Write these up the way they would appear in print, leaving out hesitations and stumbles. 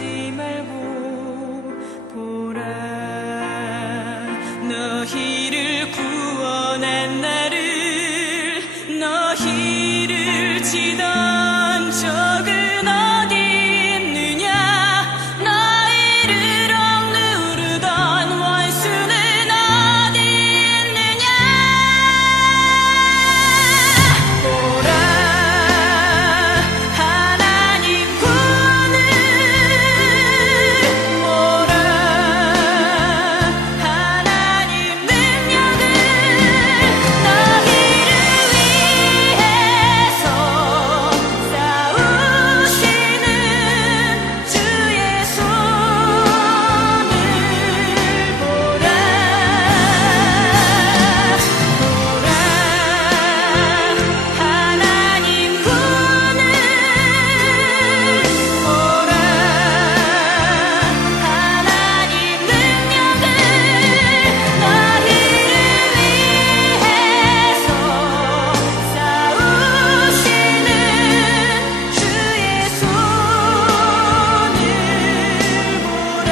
지치지 말고 보라 너희를 구원한 나를 너희를 치던 적은 어디 있느냐 너희를 억누르던 원수는 어디 있느냐 보라 하나님 구원을 보라 하나님 능력을 너희를 위해서 싸우시는 주의 손을 보라 하나님 구원을 보라 하나님 능력을 너희를 위해서 싸우시는 주의 손을 보라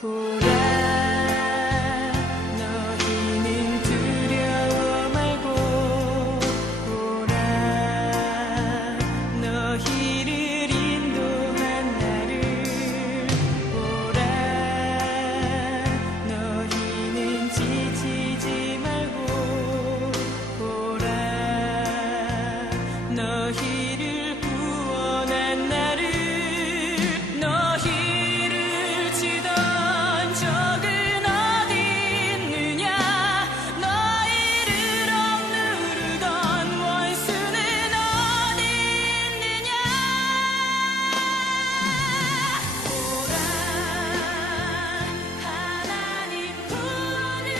보라 너희는 두려워 말고 보라 너희를 인도한 나를 보라 너희는 지치지 말고 보라 너희를 구원한 나를 너희를 치던 적은 어디 있느냐 너희를 억누르던 원수는 어디 있느냐 보라 하나님 구원을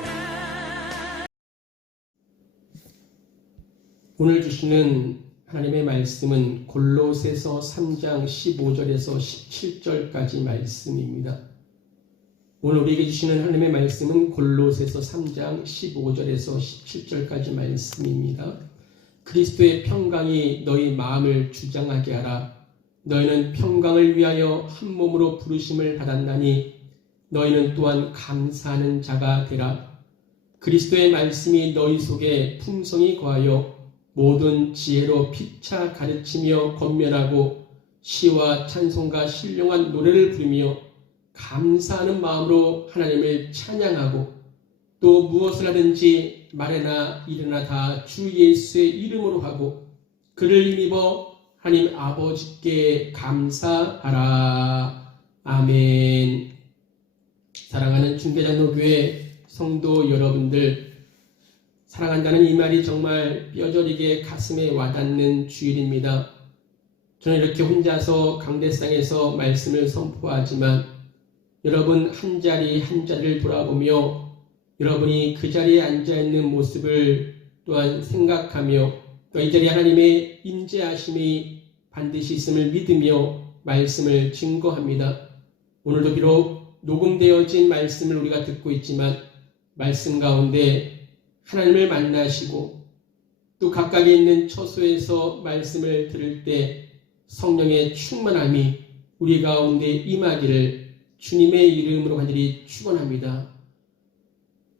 보라 오늘 주시는 하나님의 말씀은 골로새서 3장 15절에서 17절까지 말씀입니다. 오늘 우리에게 주시는 하나님의 말씀은 골로새서 3장 15절에서 17절까지 말씀입니다. 그리스도의 평강이 너희 마음을 주장하게 하라. 너희는 평강을 위하여 한 몸으로 부르심을 받았나니 너희는 또한 감사하는 자가 되라. 그리스도의 말씀이 너희 속에 풍성히 거하여 모든 지혜로 피차 가르치며 권면하고 시와 찬송과 신령한 노래를 부르며 감사하는 마음으로 하나님을 찬양하고 또 무엇을 하든지 말이나 일이나 다 주 예수의 이름으로 하고 그를 힘입어 하나님 아버지께 감사하라. 아멘. 사랑하는 중계장로교회 성도 여러분들, 사랑한다는 이 말이 정말 뼈저리게 가슴에 와닿는 주일입니다. 저는 이렇게 혼자서 강대상에서 말씀을 선포하지만 여러분 한 자리 한 자리를 돌아보며 여러분이 그 자리에 앉아있는 모습을 또한 생각하며 또 이 자리에 하나님의 임재하심이 반드시 있음을 믿으며 말씀을 증거합니다. 오늘도 비록 녹음되어진 말씀을 우리가 듣고 있지만 말씀 가운데 하나님을 만나시고 또 각각에 있는 처소에서 말씀을 들을 때 성령의 충만함이 우리 가운데 임하기를 주님의 이름으로 간절히 축원합니다.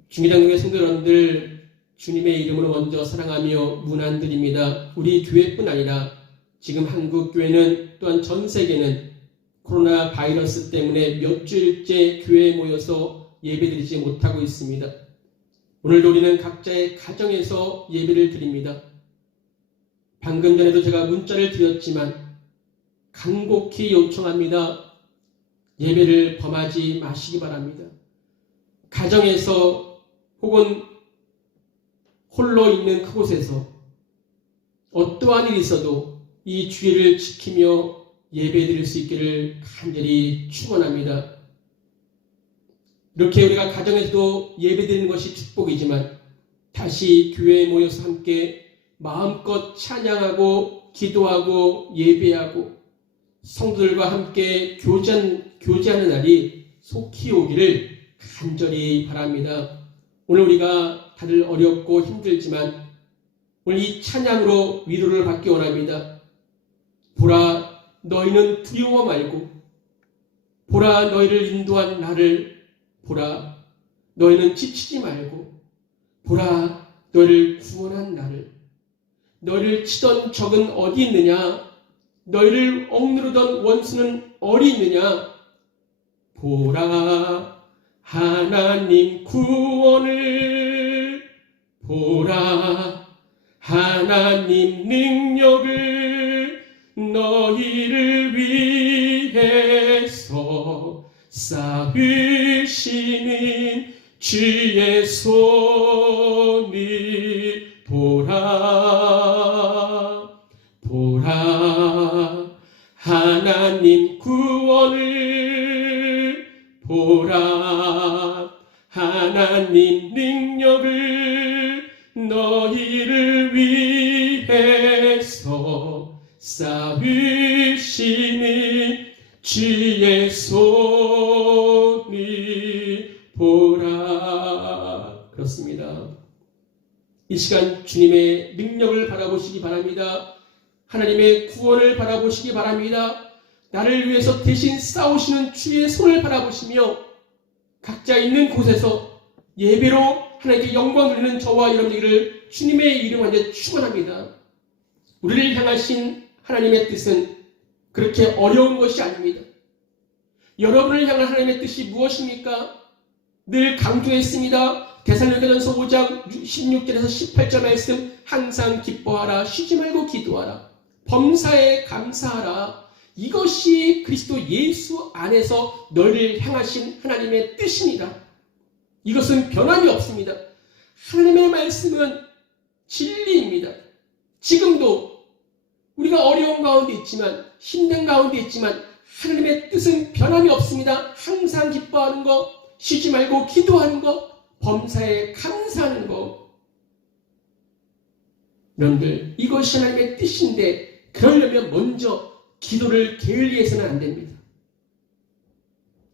중계장로교회 성도 여러분들, 주님의 이름으로 먼저 사랑하며 문안드립니다. 우리 교회뿐 아니라 지금 한국 교회는 또한 전 세계는 코로나 바이러스 때문에 몇 주일째 교회에 모여서 예배드리지 못하고 있습니다. 오늘도 우리는 각자의 가정에서 예배를 드립니다. 방금 전에도 제가 문자를 드렸지만 간곡히 요청합니다. 예배를 범하지 마시기 바랍니다. 가정에서 혹은 홀로 있는 그곳에서 어떠한 일이 있어도 이 주의를 지키며 예배드릴 수 있기를 간절히 축원합니다. 이렇게 우리가 가정에서도 예배드리는 것이 축복이지만 다시 교회에 모여서 함께 마음껏 찬양하고 기도하고 예배하고 성도들과 함께 교제하는 날이 속히 오기를 간절히 바랍니다. 오늘 우리가 다들 어렵고 힘들지만 오늘 이 찬양으로 위로를 받기 원합니다. 보라, 너희는 두려워 말고, 보라, 너희를 인도한 나를, 보라, 너희는 지치지 말고, 보라, 너희를 구원한 나를, 너희를 치던 적은 어디 있느냐, 너희를 억누르던 원수는 어디 있느냐, 보라, 하나님 구원을, 보라, 하나님 능력을 너희를 위해서 쌓으시는 주의 손을 보라, 보라, 하나님 구원을, 보라, 하나님 능력을 너희를 위해서 쌓으시는 주의 손을 보라. 그렇습니다. 이 시간 주님의 능력을 바라보시기 바랍니다. 하나님의 구원을 바라보시기 바랍니다. 나를 위해서 대신 싸우시는 주의 손을 바라보시며 각자 있는 곳에서 예배로 하나님께 영광 돌리는 저와 여러분들을 주님의 이름 안에 축원합니다. 우리를 향하신 하나님의 뜻은 그렇게 어려운 것이 아닙니다. 여러분을 향한 하나님의 뜻이 무엇입니까? 늘 강조했습니다. 데살로니가전서 5장 16절에서 18절 말씀, 항상 기뻐하라, 쉬지 말고 기도하라, 범사에 감사하라. 이것이 그리스도 예수 안에서 너를 향하신 하나님의 뜻입니다. 이것은 변함이 없습니다. 하나님의 말씀은 진리입니다. 지금도 우리가 어려운 가운데 있지만, 힘든 가운데 있지만 하나님의 뜻은 변함이 없습니다. 항상 기뻐하는 것, 쉬지 말고 기도하는 것, 범사에 감사하는 것. 여러분들, 이것이 하나님의 뜻인데 그러려면 먼저 기도를 게을리해서는 안 됩니다.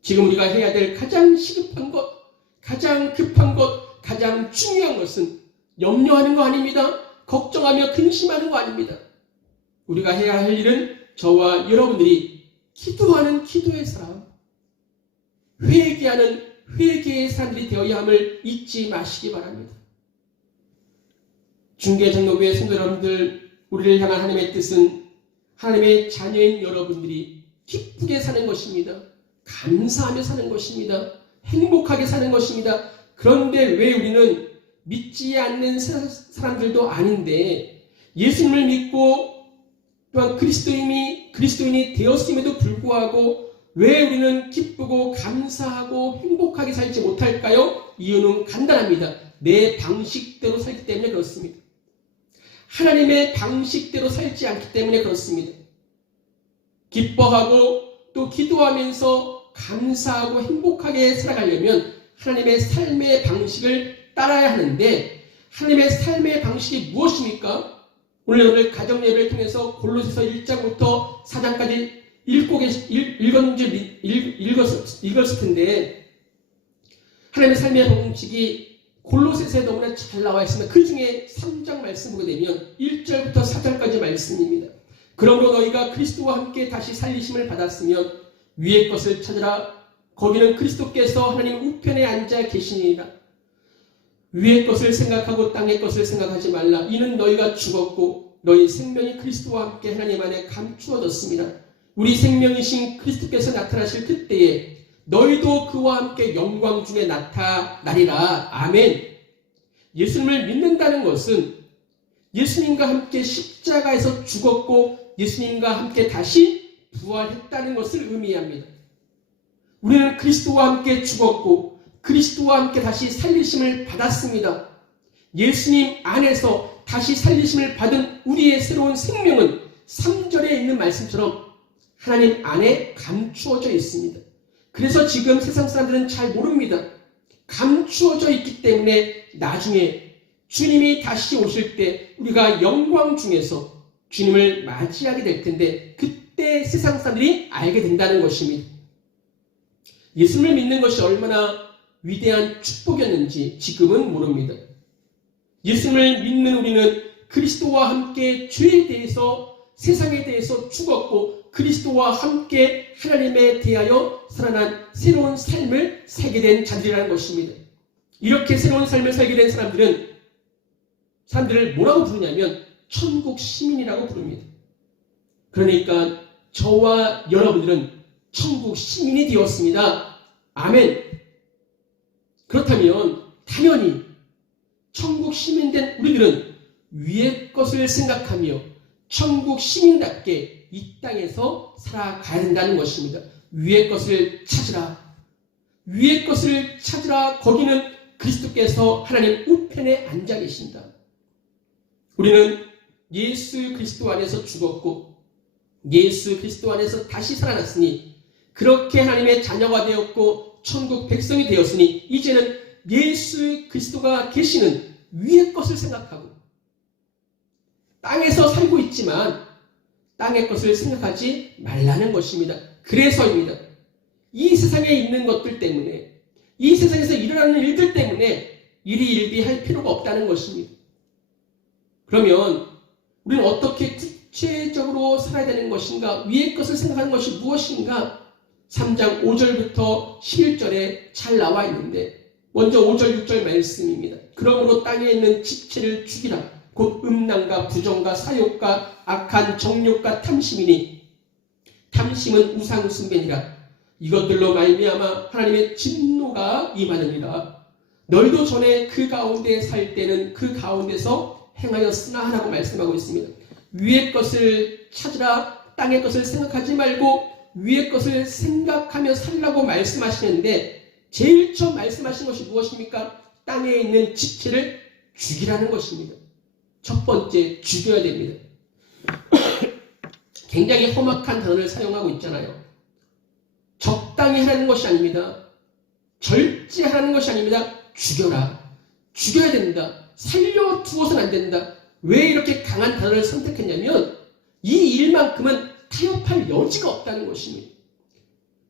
지금 우리가 해야 될 가장 시급한 것, 가장 급한 것, 가장 중요한 것은 염려하는 거 아닙니다. 걱정하며 근심하는 거 아닙니다. 우리가 해야 할 일은 저와 여러분들이 기도하는 기도의 사람, 회개하는 회개의 사람들이 되어야 함을 잊지 마시기 바랍니다. 중계장로교회 성도 여러분들, 우리를 향한 하나님의 뜻은 하나님의 자녀인 여러분들이 기쁘게 사는 것입니다. 감사하며 사는 것입니다. 행복하게 사는 것입니다. 그런데 왜 우리는 믿지 않는 사람들도 아닌데 예수님을 믿고 또한 그리스도인이 되었음에도 불구하고 왜 우리는 기쁘고 감사하고 행복하게 살지 못할까요? 이유는 간단합니다. 내 방식대로 살기 때문에 그렇습니다. 하나님의 방식대로 살지 않기 때문에 그렇습니다. 기뻐하고 또 기도하면서 감사하고 행복하게 살아가려면 하나님의 삶의 방식을 따라야 하는데, 하나님의 삶의 방식이 무엇입니까? 오늘 여러분들 가정예배를 통해서 골로새서 1장부터 4장까지 읽었을 텐데, 하나님의 삶의 방식이 골로새서에 너무나 잘 나와 있습니다. 그 중에 3장 말씀 보게 되면 1절부터 4절까지 말씀입니다. 그러므로 너희가 그리스도와 함께 다시 살리심을 받았으면 위의 것을 찾으라. 거기는 그리스도께서 하나님 우편에 앉아 계시니라. 위의 것을 생각하고 땅의 것을 생각하지 말라. 이는 너희가 죽었고 너희 생명이 그리스도와 함께 하나님 안에 감추어졌습니다. 우리 생명이신 그리스도께서 나타나실 그때에 너희도 그와 함께 영광 중에 나타나리라. 아멘. 예수님을 믿는다는 것은 예수님과 함께 십자가에서 죽었고 예수님과 함께 다시 부활했다는 것을 의미합니다. 우리는 그리스도와 함께 죽었고 그리스도와 함께 다시 살리심을 받았습니다. 예수님 안에서 다시 살리심을 받은 우리의 새로운 생명은 3절에 있는 말씀처럼 하나님 안에 감추어져 있습니다. 그래서 지금 세상 사람들은 잘 모릅니다. 감추어져 있기 때문에 나중에 주님이 다시 오실 때 우리가 영광 중에서 주님을 맞이하게 될 텐데 그때 세상 사람들이 알게 된다는 것입니다. 예수님을 믿는 것이 얼마나 위대한 축복이었는지 지금은 모릅니다. 예수님을 믿는 우리는 그리스도와 함께 죄에 대해서 세상에 대해서 죽었고 그리스도와 함께 하나님에 대하여 살아난 새로운 삶을 살게 된 자들이라는 것입니다. 이렇게 새로운 삶을 살게 된 사람들을 뭐라고 부르냐면 천국 시민이라고 부릅니다. 그러니까 저와 여러분들은 천국 시민이 되었습니다. 아멘. 그렇다면 당연히 천국 시민된 우리들은 위의 것을 생각하며 천국 시민답게 이 땅에서 살아가야 된다는 것입니다. 위의 것을 찾으라. 위의 것을 찾으라. 거기는 그리스도께서 하나님 우편에 앉아 계신다. 우리는 예수 그리스도 안에서 죽었고 예수 그리스도 안에서 다시 살아났으니 그렇게 하나님의 자녀가 되었고 천국 백성이 되었으니 이제는 예수 그리스도가 계시는 위의 것을 생각하고 땅에서 살고 있지만 땅의 것을 생각하지 말라는 것입니다. 그래서입니다. 이 세상에 있는 것들 때문에 이 세상에서 일어나는 일들 때문에 일희일비할 필요가 없다는 것입니다. 그러면 우리는 어떻게 구체적으로 살아야 되는 것인가? 위의 것을 생각하는 것이 무엇인가? 3장 5절부터 11절에 잘 나와 있는데 먼저 5절 6절 말씀입니다. 그러므로 땅에 있는 지체를 죽이라. 곧 음란과 부정과 사욕과 악한 정욕과 탐심이니 탐심은 우상 숭배니라. 이것들로 말미암아 하나님의 진노가 임하느니라. 너희도 전에 그 가운데 살 때는 그 가운데서 행하였으나 하라고 말씀하고 있습니다. 위의 것을 찾으라. 땅의 것을 생각하지 말고 위의 것을 생각하며 살라고 말씀하시는데 제일 처음 말씀하신 것이 무엇입니까? 땅에 있는 지체를 죽이라는 것입니다. 첫 번째, 죽여야 됩니다. 굉장히 험악한 단어를 사용하고 있잖아요. 적당히 하라는 것이 아닙니다. 절제하라는 것이 아닙니다. 죽여라. 죽여야 된다. 살려두어서는 안 된다. 왜 이렇게 강한 단어를 선택했냐면 이 일만큼은 타협할 여지가 없다는 것입니다.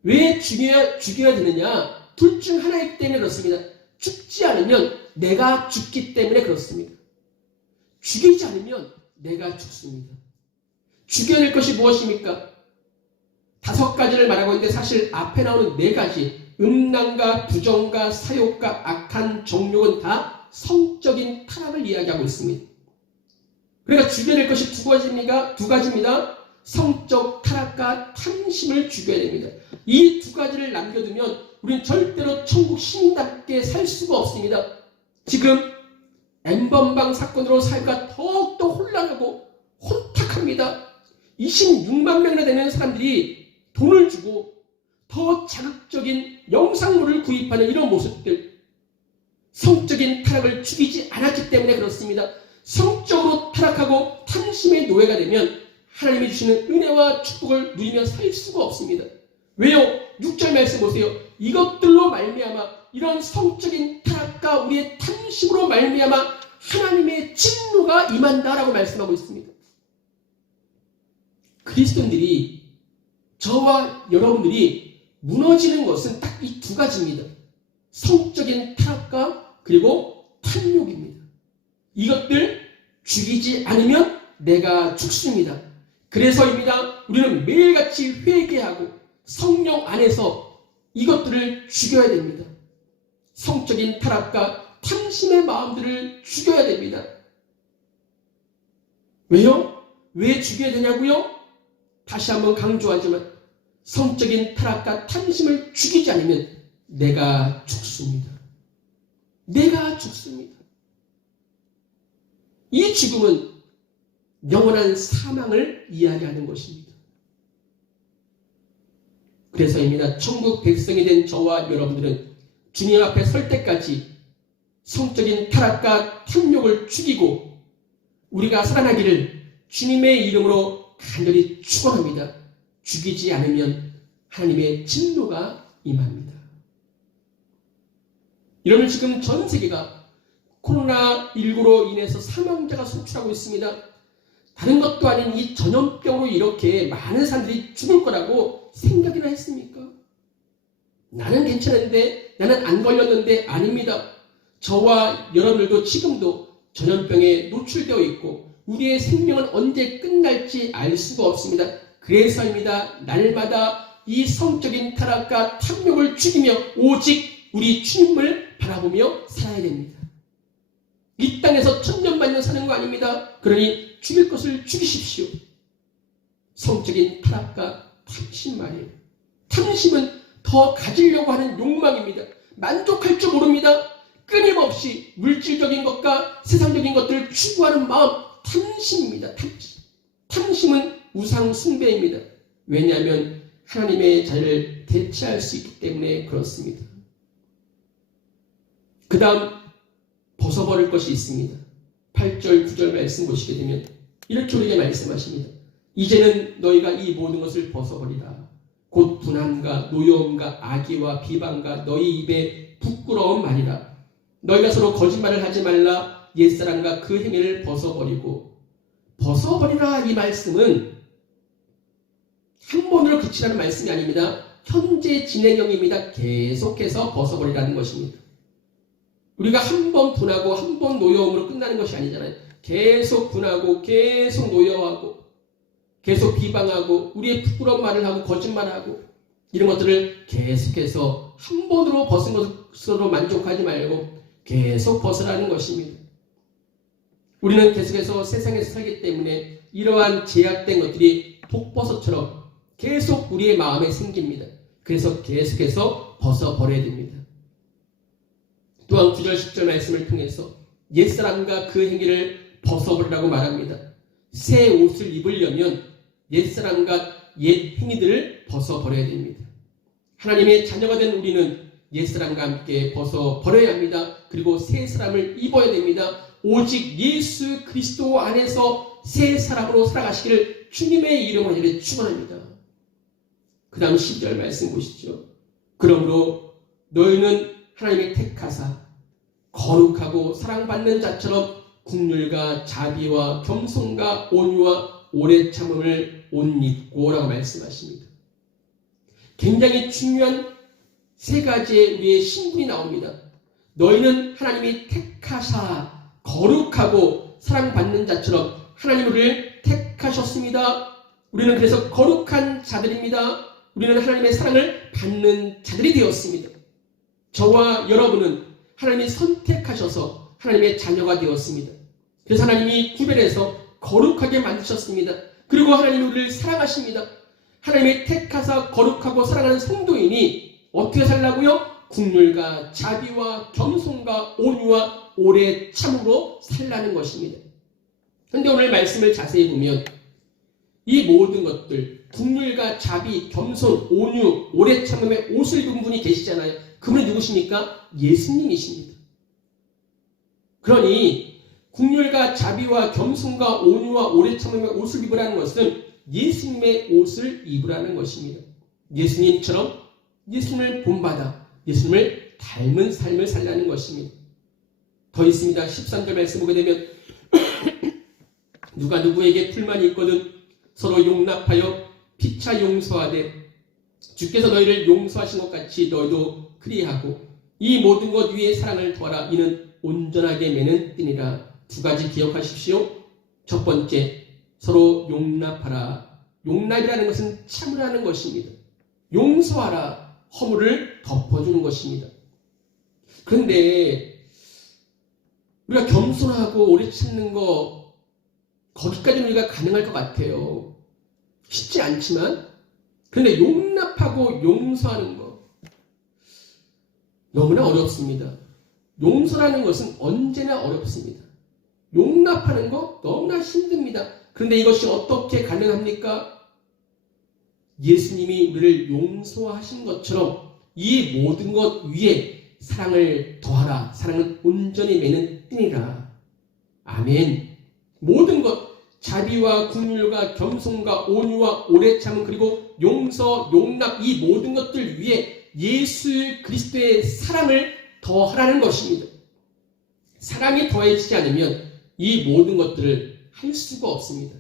왜 죽여야 되느냐? 둘 중 하나이기 때문에 그렇습니다. 죽지 않으면 내가 죽기 때문에 그렇습니다. 죽이지 않으면 내가 죽습니다. 죽여야 될 것이 무엇입니까? 5가지를 말하고 있는데 사실 앞에 나오는 4가지 음란과 부정과 사욕과 악한 정욕은 다 성적인 타락을 이야기하고 있습니다. 그러니까 죽여야 될 것이 2가지입니다. 성적 타락과 탐심을 죽여야 됩니다. 이 2가지를 남겨두면 우리는 절대로 천국 시민답게 살 수가 없습니다. 지금 N번방 사건으로 사회가 더욱더 혼란하고 혼탁합니다. 26만 명이나 되는 사람들이 돈을 주고 더 자극적인 영상물을 구입하는 이런 모습들, 성적인 타락을 죽이지 않았기 때문에 그렇습니다. 성적으로 타락하고 탐심의 노예가 되면 하나님이 주시는 은혜와 축복을 누리며 살 수가 없습니다. 왜요? 6절 말씀 보세요. 이것들로 말미암아 이런 성적인 타락과 우리의 탐심으로 말미암아 하나님의 진노가 임한다라고 말씀하고 있습니다. 그리스도인들이 저와 여러분들이 무너지는 것은 딱 이 2가지입니다. 성적인 타락과 그리고 탐욕입니다. 이것들 죽이지 않으면 내가 죽습니다. 그래서입니다. 우리는 매일같이 회개하고 성령 안에서 이것들을 죽여야 됩니다. 성적인 타락과 탐심의 마음들을 죽여야 됩니다. 왜요? 왜 죽여야 되냐고요? 다시 한번 강조하지만 성적인 타락과 탐심을 죽이지 않으면 내가 죽습니다. 내가 죽습니다. 이 죽음은 영원한 사망을 이야기하는 것입니다. 그래서입니다. 천국 백성이 된 저와 여러분들은 주님 앞에 설 때까지 성적인 타락과 탐욕을 죽이고 우리가 살아나기를 주님의 이름으로 간절히 축원합니다. 죽이지 않으면 하나님의 진노가 임합니다. 여러분, 지금 전 세계가 코로나19로 인해서 사망자가 속출하고 있습니다. 다른 것도 아닌 이 전염병으로 이렇게 많은 사람들이 죽을 거라고 생각이나 했습니까? 나는 괜찮은데, 나는 안 걸렸는데, 아닙니다. 저와 여러분들도 지금도 전염병에 노출되어 있고 우리의 생명은 언제 끝날지 알 수가 없습니다. 그래서입니다. 날마다 이 성적인 타락과 탐욕을 죽이며 오직 우리 주님을 바라보며 살아야 됩니다. 이 땅에서 천년만년 사는 거 아닙니다. 그러니 죽일 것을 죽이십시오. 성적인 타락과 탐심 말이에요. 탐심은 더 가지려고 하는 욕망입니다. 만족할 줄 모릅니다. 끊임없이 물질적인 것과 세상적인 것들을 추구하는 마음, 탐심입니다. 탐심. 탐심은 우상 숭배입니다. 왜냐하면 하나님의 자리를 대체할 수 있기 때문에 그렇습니다. 그 다음 벗어버릴 것이 있습니다. 8절, 9절 말씀 보시게 되면 이렇게 우리에게 말씀하십니다. 이제는 너희가 이 모든 것을 벗어버리라. 곧 분한과 노여움과 악의와 비방과 너희 입에 부끄러운 말이라. 너희가 서로 거짓말을 하지 말라. 옛사람과 그 행위를 벗어버리고. 벗어버리라, 이 말씀은 한 번으로 그치라는 말씀이 아닙니다. 현재 진행형입니다. 계속해서 벗어버리라는 것입니다. 우리가 한 번 분하고 한 번 노여움으로 끝나는 것이 아니잖아요. 계속 분하고 계속 노여워하고 계속 비방하고 우리의 부끄러운 말을 하고 거짓말을 하고 이런 것들을 계속해서 한 번으로 벗은 것으로 만족하지 말고 계속 벗으라는 것입니다. 우리는 계속해서 세상에서 살기 때문에 이러한 제약된 것들이 독버섯처럼 계속 우리의 마음에 생깁니다. 그래서 계속해서 벗어버려야 됩니다. 또한 9절 10절 말씀을 통해서 옛사람과 그 행위를 벗어버리라고 말합니다. 새 옷을 입으려면 옛사람과 옛 행위들을 벗어버려야 됩니다. 하나님의 자녀가 된 우리는 옛사람과 함께 벗어버려야 합니다. 그리고 새 사람을 입어야 됩니다. 오직 예수 그리스도 안에서 새 사람으로 살아가시기를 주님의 이름으로 축원합니다. 그 다음 12절 말씀 보시죠. 그러므로 너희는 하나님의 택하사 거룩하고 사랑받는 자처럼 긍휼과 자비와 겸손과 온유와 오래 참음을 옷 입고 라고 말씀하십니다. 굉장히 중요한 세 가지의 우리의 신분이 나옵니다. 너희는 하나님이 택하사 거룩하고 사랑받는 자처럼 하나님을 우리를 택하셨습니다. 우리는 그래서 거룩한 자들입니다. 우리는 하나님의 사랑을 받는 자들이 되었습니다. 저와 여러분은 하나님이 선택하셔서 하나님의 자녀가 되었습니다. 그래서 하나님이 구별해서 거룩하게 만드셨습니다. 그리고 하나님이 우리를 사랑하십니다. 하나님의 택하사 거룩하고 사랑하는 성도인이 어떻게 살라고요? 긍휼과 자비와 겸손과 온유와 오래 참음으로 살라는 것입니다. 그런데 오늘 말씀을 자세히 보면 이 모든 것들, 긍휼과 자비, 겸손, 온유, 오래 참음의 옷을 입은 분이 계시잖아요. 그분이 누구십니까? 예수님이십니다. 그러니 긍휼과 자비와 겸손과 온유와 오래 참음의 옷을 입으라는 것은 예수님의 옷을 입으라는 것입니다. 예수님처럼 예수님을 본받아 예수님을 닮은 삶을 살라는 것입니다. 더 있습니다. 13절 말씀 보게 되면 누가 누구에게 불만이 있거든 서로 용납하여 피차 용서하되 주께서 너희를 용서하신 것 같이 너희도 그리하고 이 모든 것 위에 사랑을 더하라. 이는 온전하게 매는 띠니라. 두 가지 기억하십시오. 첫 번째, 서로 용납하라. 용납이라는 것은 참으라는 것입니다. 용서하라. 허물을 덮어주는 것입니다. 그런데 우리가 겸손하고 오래 참는 거 거기까지는 우리가 가능할 것 같아요. 쉽지 않지만 그런데 용납하고 용서하는 거 너무나 어렵습니다. 용서라는 것은 언제나 어렵습니다. 용납하는 거 너무나 힘듭니다. 그런데 이것이 어떻게 가능합니까? 예수님이 우리를 용서하신 것처럼 이 모든 것 위에 사랑을 더하라. 사랑은 온전히 매는 띠니라. 아멘. 모든 것, 자비와 긍휼과 겸손과 온유와 오래 참음 그리고 용서, 용납 이 모든 것들 위에 예수 그리스도의 사랑을 더하라는 것입니다. 사랑이 더해지지 않으면 이 모든 것들을 할 수가 없습니다.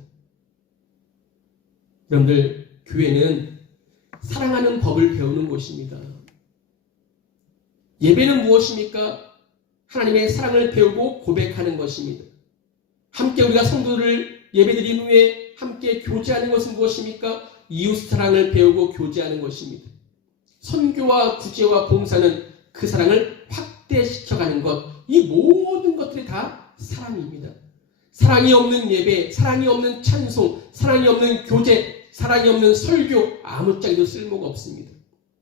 여러분들, 교회는 사랑하는 법을 배우는 곳입니다. 예배는 무엇입니까? 하나님의 사랑을 배우고 고백하는 것입니다. 함께 우리가 성도를 예배드린 후에 함께 교제하는 것은 무엇입니까? 이웃 사랑을 배우고 교제하는 것입니다. 선교와 구제와 봉사는 그 사랑을 확대시켜가는 것, 이 모든 것들이 다 사랑입니다. 사랑이 없는 예배, 사랑이 없는 찬송, 사랑이 없는 교제, 사랑이 없는 설교 아무짝에도 쓸모가 없습니다.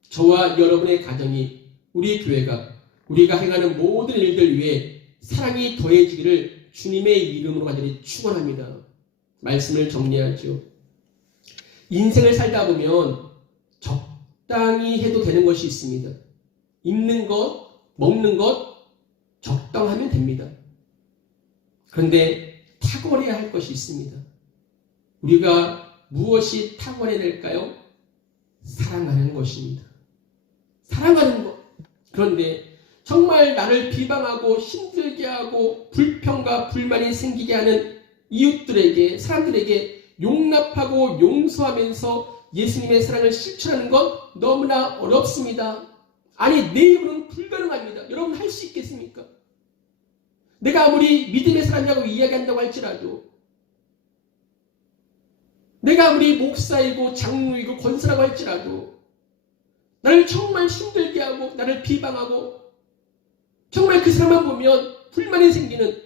저와 여러분의 가정이, 우리 교회가, 우리가 행하는 모든 일들 위해 사랑이 더해지기를 주님의 이름으로 간절히 축원합니다. 말씀을 정리하죠. 인생을 살다 보면 적당히 해도 되는 것이 있습니다. 입는 것, 먹는 것 적당하면 됩니다. 그런데 탁월해야 할 것이 있습니다. 우리가 무엇이 탁월해야 될까요? 사랑하는 것입니다. 사랑하는 것. 그런데 정말 나를 비방하고 힘들게 하고 불평과 불만이 생기게 하는 이웃들에게, 사람들에게 용납하고 용서하면서 예수님의 사랑을 실천하는 건 너무나 어렵습니다. 아니, 내 입으로는 불가능합니다. 여러분 할 수 있겠습니까? 내가 아무리 믿음의 사람이라고 이야기한다고 할지라도, 내가 아무리 목사이고 장로이고 권사라고 할지라도 나를 정말 힘들게 하고 나를 비방하고 정말 그 사람만 보면 불만이 생기는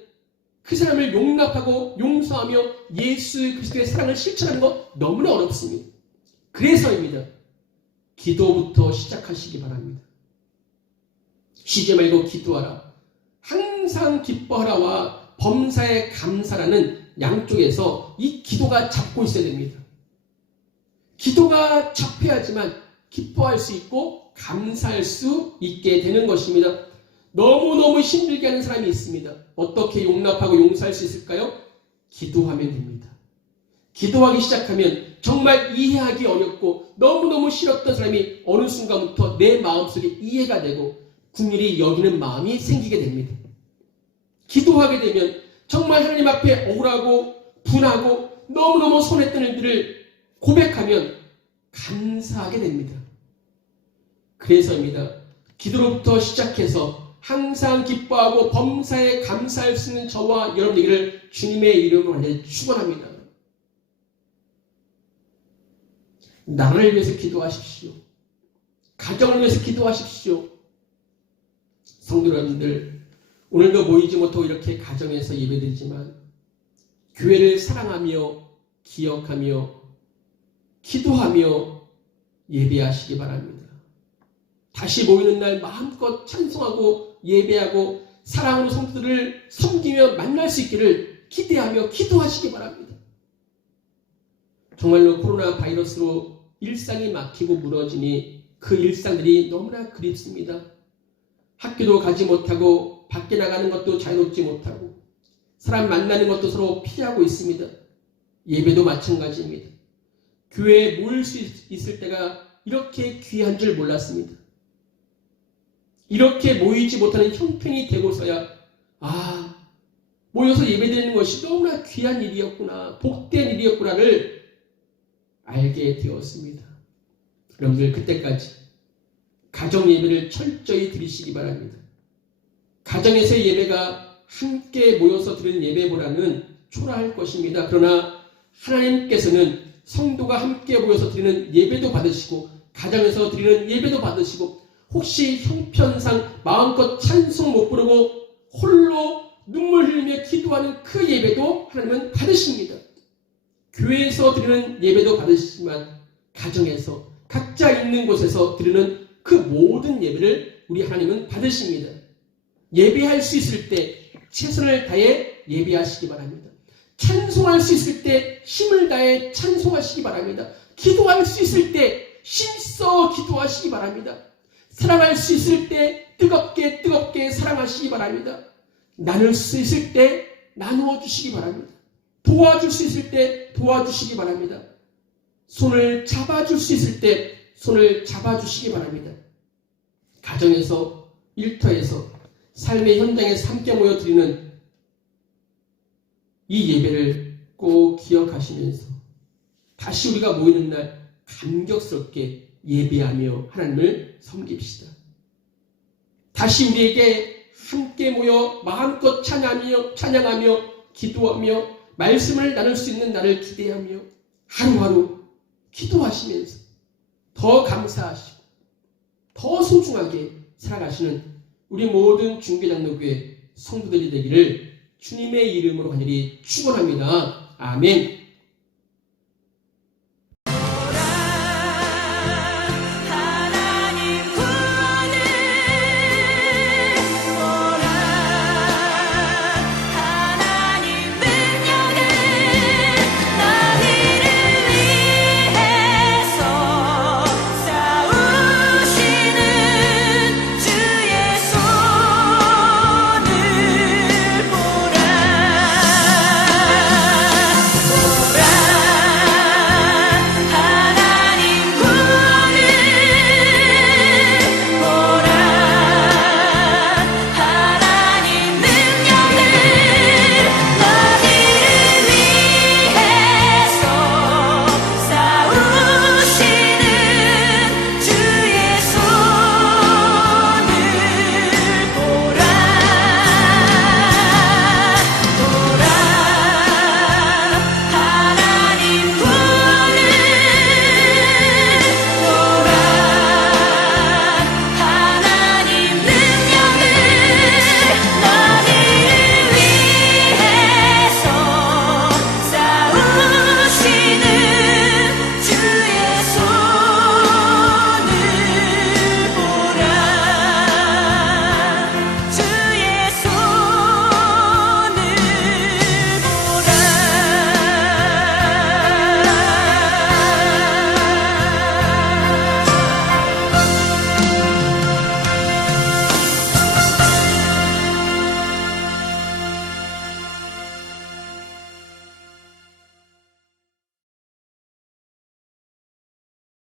그 사람을 용납하고 용서하며 예수 그리스도의 사랑을 실천하는 것 너무나 어렵습니다. 그래서입니다. 기도부터 시작하시기 바랍니다. 쉬지 말고 기도하라. 항상 기뻐하라와 범사에 감사라는 양쪽에서 이 기도가 잡고 있어야 됩니다. 기도가 잡혀야지만 기뻐할 수 있고 감사할 수 있게 되는 것입니다. 너무너무 힘들게 하는 사람이 있습니다. 어떻게 용납하고 용서할 수 있을까요? 기도하면 됩니다. 기도하기 시작하면 정말 이해하기 어렵고 너무너무 싫었던 사람이 어느 순간부터 내 마음속에 이해가 되고 긍휼히 여기는 마음이 생기게 됩니다. 기도하게 되면 정말 하나님 앞에 억울하고 분하고 너무너무 손했던 일들을 고백하면 감사하게 됩니다. 그래서입니다. 기도로부터 시작해서 항상 기뻐하고 범사에 감사할 수 있는 저와 여러분에게를 주님의 이름으로 완전히 축원합니다. 나라를 위해서 기도하십시오. 가정을 위해서 기도하십시오. 성도 여러분들, 오늘도 모이지 못하고 이렇게 가정에서 예배드리지만 교회를 사랑하며 기억하며 기도하며 예배하시기 바랍니다. 다시 모이는 날 마음껏 찬송하고 예배하고 사랑으로 성도들을 섬기며 만날 수 있기를 기대하며 기도하시기 바랍니다. 정말로 코로나 바이러스로 일상이 막히고 무너지니 그 일상들이 너무나 그립습니다. 학교도 가지 못하고 밖에 나가는 것도 자유롭지 못하고 사람 만나는 것도 서로 피하고 있습니다. 예배도 마찬가지입니다. 교회에 모일 수 있을 때가 이렇게 귀한 줄 몰랐습니다. 이렇게 모이지 못하는 형편이 되고서야 모여서 예배드리는 것이 너무나 귀한 일이었구나, 복된 일이었구나를 알게 되었습니다. 여러분들 그때까지 가정 예배를 철저히 드리시기 바랍니다. 가정에서의 예배가 함께 모여서 드리는 예배보다는 초라할 것입니다. 그러나 하나님께서는 성도가 함께 모여서 드리는 예배도 받으시고 가정에서 드리는 예배도 받으시고 혹시 형편상 마음껏 찬송 못 부르고 홀로 눈물 흘리며 기도하는 그 예배도 하나님은 받으십니다. 교회에서 드리는 예배도 받으시지만 가정에서 각자 있는 곳에서 드리는 그 모든 예배를 우리 하나님은 받으십니다. 예배할 수 있을 때 최선을 다해 예배하시기 바랍니다. 찬송할 수 있을 때 힘을 다해 찬송하시기 바랍니다. 기도할 수 있을 때 힘써 기도하시기 바랍니다. 사랑할 수 있을 때 뜨겁게 사랑하시기 바랍니다. 나눌 수 있을 때 나누어 주시기 바랍니다. 도와줄 수 있을 때 도와주시기 바랍니다. 손을 잡아줄 수 있을 때 손을 잡아주시기 바랍니다. 가정에서, 일터에서, 삶의 현장에서 함께 모여 드리는 이 예배를 꼭 기억하시면서 다시 우리가 모이는 날 감격스럽게 예배하며 하나님을 섬깁시다. 다시 우리에게 함께 모여 마음껏 찬양하며 기도하며 말씀을 나눌 수 있는 날을 기대하며 하루하루 기도하시면서 더 감사하시고 더 소중하게 살아가시는 우리 모든 중계장로교회 성도들이 되기를 주님의 이름으로 간절히 축원합니다. 아멘.